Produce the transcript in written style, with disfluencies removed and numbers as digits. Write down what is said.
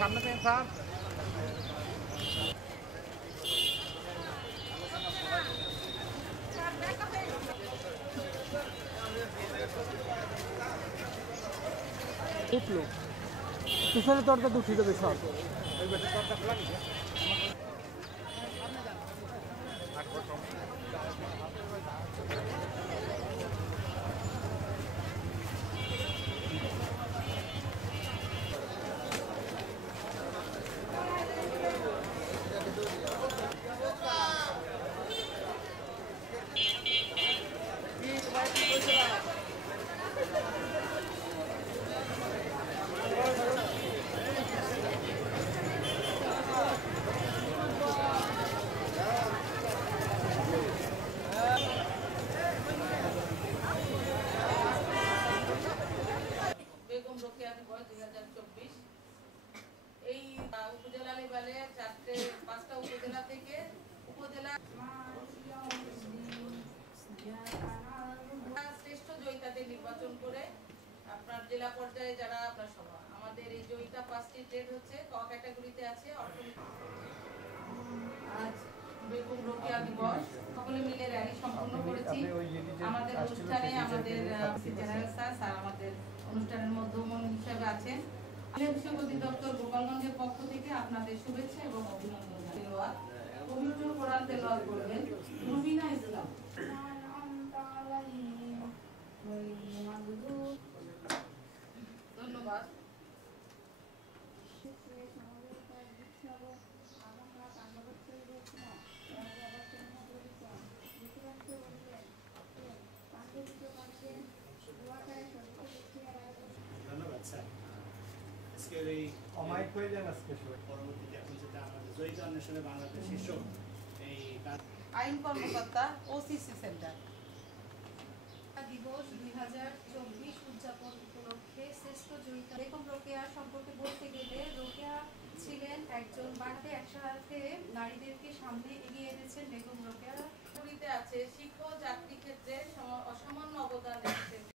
সামনে pen sir. উঠলো পিছনে তরটা উঠে যাবে সব। বেগম রোকেয়া দিবস 2024 এই উপজেলা লেভেলে 5টা উপজেলা থেকে উপজেলা শ্রেষ্ঠ জয়িতাদের নির্বাচন করে আপনার জেলা পর্যায়ে যারা আপনার সভা আমাদের এই জয়িতা 5টি ট্রেড হচ্ছে ক ক্যাটাগরিতে আছে অর্থনীতি। আজ বেগম রোকেয়া দিবস সকলে মিলে র্যালি সম্পন্ন করেছি। আমাদের অনুষ্ঠানে আমাদের জেনারেল স্যার আমাদের অনুষ্ঠানের মধ্যমণি হিসেবে আছেন। কৃষি অধিদপ্তর গোপালগঞ্জের পক্ষ থেকে আপনাদের শুভেচ্ছা এবং অভিনন্দন জানাই। পবিত্র কোরআন তেলাওয়াত করবেন রুবিনা ইসলাম। ধন্যবাদ। ধন্যবাদ স্যার। আজকের এই অমায়িক হয়ে যান আজকে সবাই। পরবর্তীতে এখন যেটা আমাদের জয়িতা অন্বেষণে বাংলাদেশ শীর্ষক এই আইন কর্মকর্তা ওসিসি সেন্টার দিবস 2024 উদযাপন উপলক্ষে শ্রেষ্ঠ জয়িতা বেগম রোকেয়া সম্পর্কে বলতে গেলে রোকেয়া ছিলেন একজন বাড়িতে একসাথে নারীদেরকে সামনে এগিয়ে এনেছেন বেগম রোকেয়া। আছে